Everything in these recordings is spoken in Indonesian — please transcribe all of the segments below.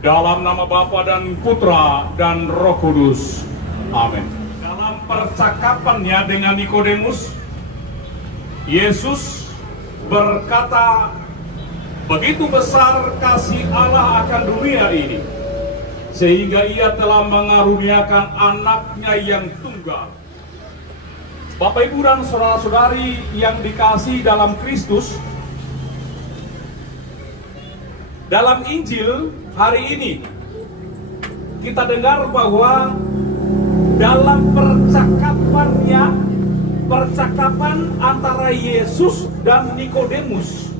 Dalam nama Bapa dan Putra dan Roh Kudus. Amin. Dalam percakapannya dengan Nikodemus, Yesus berkata, begitu besar kasih Allah akan dunia ini, sehingga Ia telah mengaruniakan anaknya yang tunggal. Bapak, Ibu, dan saudara-saudari yang dikasihi dalam Kristus, dalam Injil hari ini kita dengar bahwa dalam percakapan antara Yesus dan Nikodemus,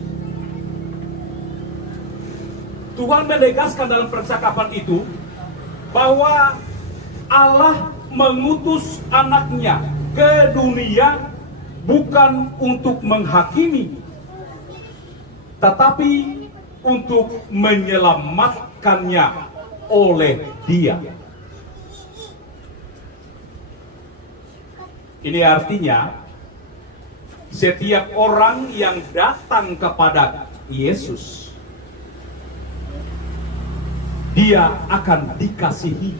Tuhan menegaskan dalam percakapan itu bahwa Allah mengutus anaknya ke dunia bukan untuk menghakimi, tetapi untuk menyelamatkannya oleh Dia. Ini artinya setiap orang yang datang kepada Yesus, dia akan dikasihi.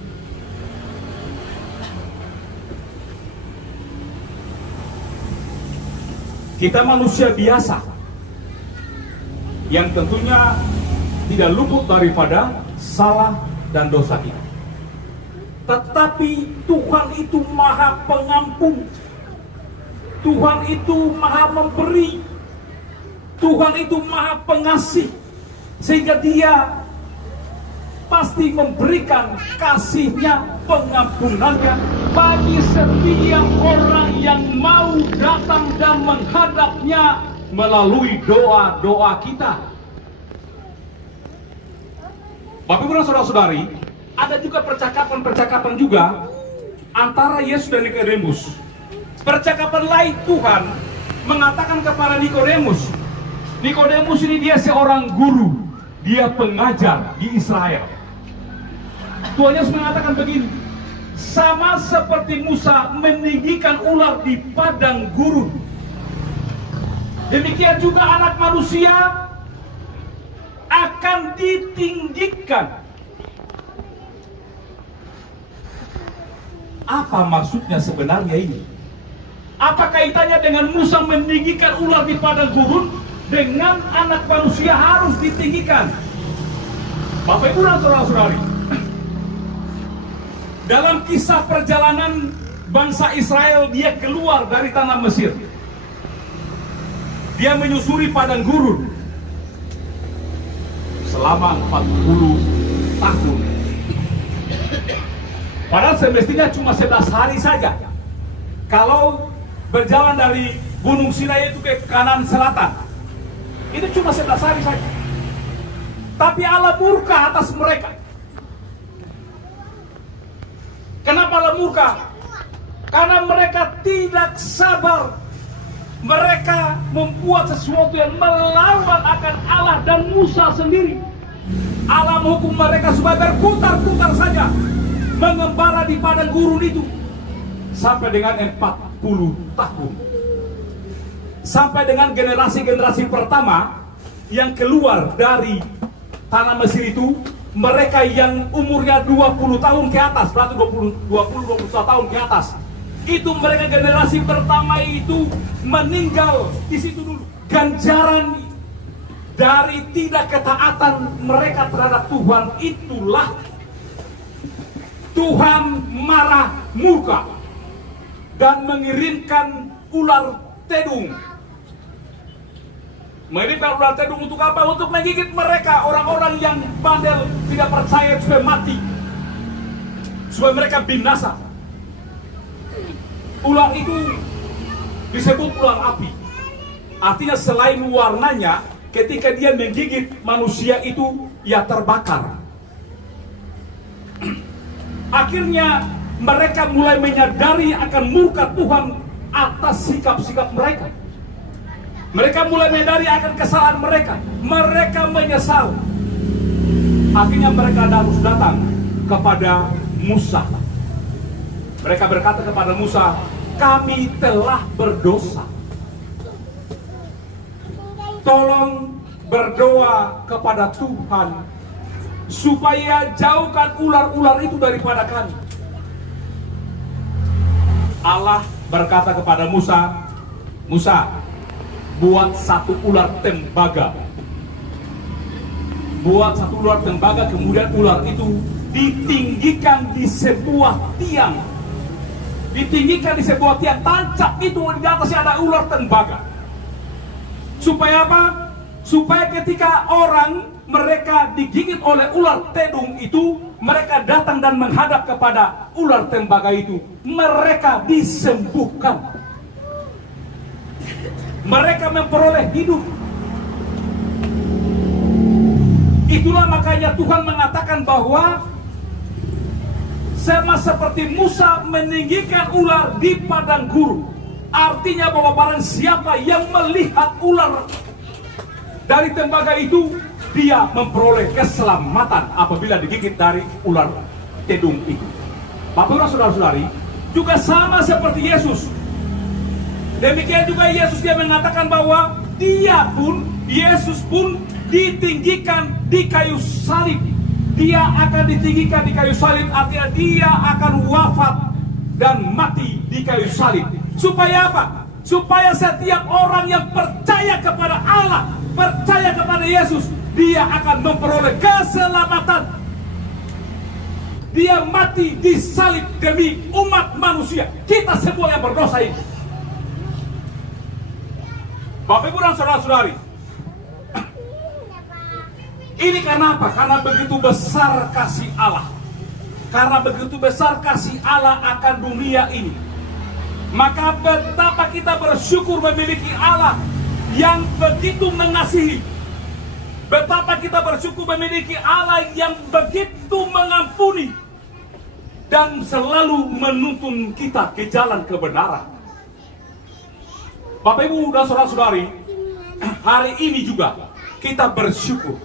Kita manusia biasa yang tentunya tidak luput daripada salah dan dosa kita. Tetapi Tuhan itu Maha Pengampun. Tuhan itu Maha Memberi. Tuhan itu Maha Pengasih. Sehingga Dia pasti memberikan kasih-Nya, pengampunannya bagi setiap orang yang mau datang dan menghadapnya melalui doa-doa kita. Bapak, Ibu, dan saudara-saudari, ada juga percakapan juga antara Yesus dan Nikodemus. Percakapan lain Tuhan mengatakan kepada Nikodemus. Nikodemus ini dia seorang guru, dia pengajar di Israel. Tuhan Yesus mengatakan begini, sama seperti Musa meninggikan ular di padang gurun, demikian juga anak manusia akan ditinggikan. Apa maksudnya sebenarnya ini? Apa kaitannya dengan Musa meninggikan ular di padang gurun dengan anak manusia harus ditinggikan? Bapak, Ibu, dan saudara-saudari, dalam kisah perjalanan bangsa Israel, dia keluar dari tanah Mesir. Dia menyusuri padang gurun selama 40 tahun. Padahal semestinya cuma 11 hari saja. Kalau berjalan dari Gunung Sinai itu ke kanan selatan, itu cuma 11 hari saja. Tapi Allah murka atas mereka. Kenapa Allah murka? Karena mereka tidak sabar. Mereka membuat sesuatu yang melawan akan Allah dan Musa sendiri. Allah menghukum mereka supaya berputar-putar saja mengembara di padang gurun itu sampai dengan 40 tahun. Sampai dengan generasi-generasi pertama yang keluar dari tanah Mesir itu, mereka yang umurnya 20 tahun ke atas, berarti 21 tahun ke atas. Itu mereka generasi pertama itu meninggal di situ dulu. Ganjaran dari tidak ketaatan mereka terhadap Tuhan itulah Tuhan marah murka dan mengirimkan ular tedung. Mengirimkan ular tedung untuk apa? Untuk menggigit mereka, orang-orang yang bandel, tidak percaya, supaya mati, supaya mereka binasa. Ular itu disebut ular api. Artinya selain warnanya, ketika dia menggigit manusia itu, ya terbakar. Akhirnya mereka mulai menyadari akan murka Tuhan atas sikap-sikap mereka. Mereka mulai menyadari akan kesalahan mereka. Mereka menyesal. Akhirnya mereka harus datang kepada Musa. Mereka berkata kepada Musa, kami telah berdosa. Tolong berdoa kepada Tuhan supaya jauhkan ular-ular itu daripada kami. Allah berkata kepada Musa, Musa, buat satu ular tembaga. Buat satu ular tembaga, kemudian ular itu ditinggikan di sebuah tiang. Ditinggikan di sebuah tiang, tancap itu di atasnya ada ular tembaga. Supaya apa? Supaya ketika orang mereka digigit oleh ular tedung itu, mereka datang dan menghadap kepada ular tembaga itu, mereka disembuhkan. Mereka memperoleh hidup. Itulah makanya Tuhan mengatakan bahwa sama seperti Musa meninggikan ular di padang gurun. Artinya bahwa barang siapa yang melihat ular dari tembaga itu, dia memperoleh keselamatan apabila digigit dari ular tedung itu. Bapak Ibu saudara-saudari, juga sama seperti Yesus. Demikian juga Yesus, dia mengatakan bahwa Yesus pun ditinggikan di kayu salib. Dia akan ditinggikan di kayu salib, artinya dia akan wafat dan mati di kayu salib. Supaya apa? Supaya setiap orang yang percaya kepada Allah, percaya kepada Yesus, dia akan memperoleh keselamatan. Dia mati di salib demi umat manusia, kita semua yang berdosa ini. Bapak Ibu dan saudara-saudari, ini karena apa? Karena begitu besar kasih Allah. Karena begitu besar kasih Allah akan dunia ini, maka betapa kita bersyukur memiliki Allah yang begitu mengasihi. Betapa kita bersyukur memiliki Allah yang begitu mengampuni dan selalu menuntun kita ke jalan kebenaran. Bapak Ibu dan saudara-saudari, hari ini juga kita bersyukur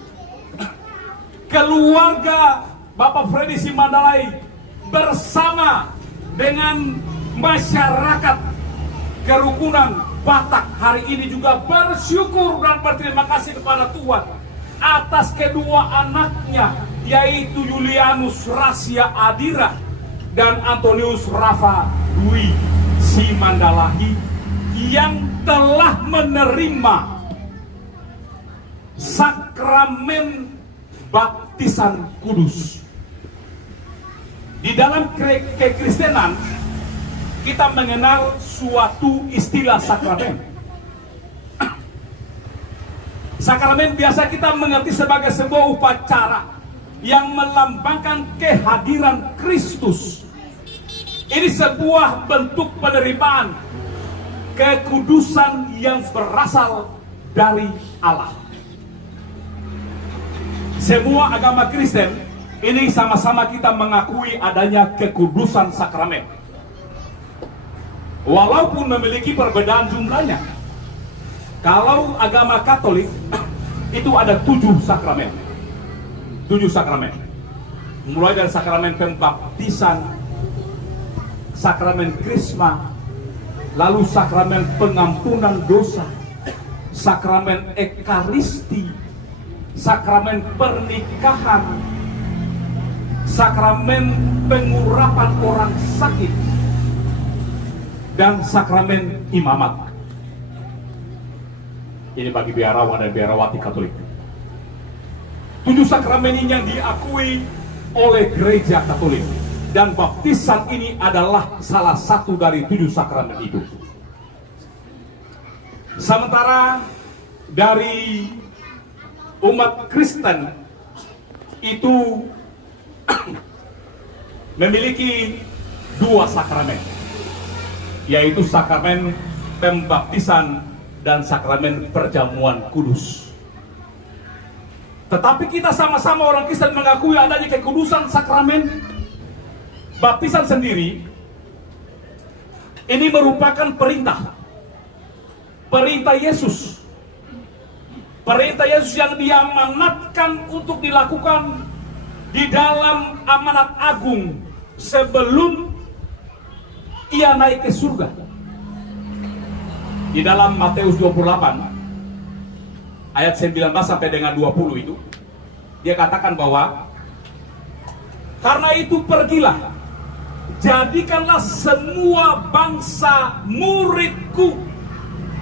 keluarga Bapak Freddy Simandalai bersama dengan masyarakat kerukunan Batak hari ini juga bersyukur dan berterima kasih kepada Tuhan atas kedua anaknya, yaitu Julianus Rasya Adira dan Antonius Rafa Dwi Simandalahi, yang telah menerima sakramen baptisan kudus. Di dalam kekristenan kita mengenal suatu istilah sakramen. Sakramen biasa kita mengerti sebagai sebuah upacara yang melambangkan kehadiran Kristus. Ini sebuah bentuk penerimaan kekudusan yang berasal dari Allah. Semua agama Kristen ini sama-sama kita mengakui adanya kekudusan sakramen, walaupun memiliki perbedaan jumlahnya. Kalau agama Katolik itu ada 7 sakramen. 7 sakramen. Mulai dari sakramen pembaptisan, sakramen krisma, lalu sakramen pengampunan dosa, sakramen ekaristi, sakramen pernikahan, sakramen pengurapan orang sakit, dan sakramen imamat. Ini bagi biarawan dan biarawati Katolik. 7 sakramen ini yang diakui oleh gereja Katolik, dan baptisan ini adalah salah satu dari 7 sakramen itu. Sementara dari umat Kristen itu memiliki 2 sakramen, yaitu sakramen pembaptisan dan sakramen perjamuan kudus. Tetapi kita sama-sama orang Kristen mengakui adanya kekudusan sakramen baptisan sendiri. Ini merupakan perintah Yesus. Perintah Yesus yang diamanatkan untuk dilakukan di dalam amanat agung sebelum ia naik ke surga. Di dalam Matius 28 ayat 19 sampai dengan 20 itu, dia katakan bahwa Karena itu pergilah, jadikanlah semua bangsa muridku,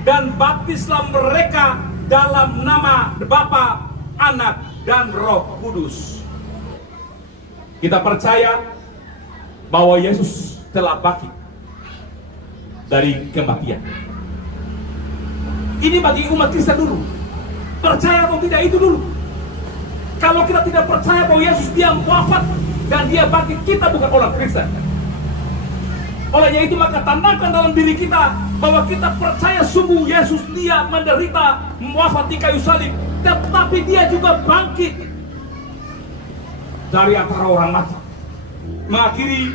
dan baptislah mereka dalam nama Bapa, Anak, dan Roh Kudus. Kita percaya bahwa Yesus telah bangkit dari kematian. Ini bagi umat Kristen dulu. Percaya atau tidak itu dulu. Kalau kita tidak percaya bahwa Yesus dia wafat dan dia bangkit, kita bukan orang Kristen. Olehnya itu maka tandakan dalam diri kita bahwa kita percaya sungguh Yesus dia menderita, wafat di kayu salib, tetapi dia juga bangkit dari antara orang mati. Mengakhiri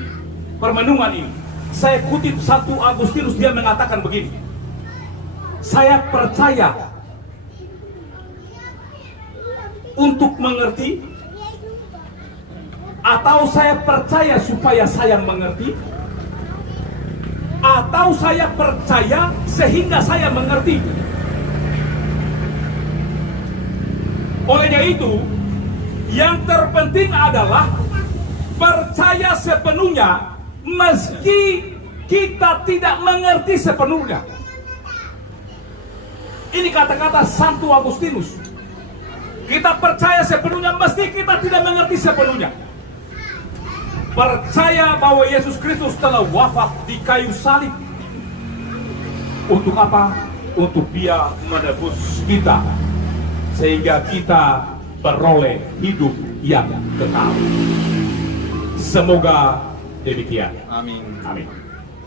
permenungan ini, saya kutip 1 Agustinus, dia mengatakan begini: saya percaya untuk mengerti, atau saya percaya supaya saya mengerti, atau saya percaya sehingga saya mengerti. Olehnya itu, yang terpenting adalah percaya sepenuhnya meski kita tidak mengerti sepenuhnya. Ini kata-kata Santo Agustinus. Kita percaya sepenuhnya meski kita tidak mengerti sepenuhnya. Percaya bahwa Yesus Kristus telah wafat di kayu salib. Untuk apa? Untuk Dia menebus kita, sehingga kita beroleh hidup yang kekal. Semoga demikian. Amin. Amin.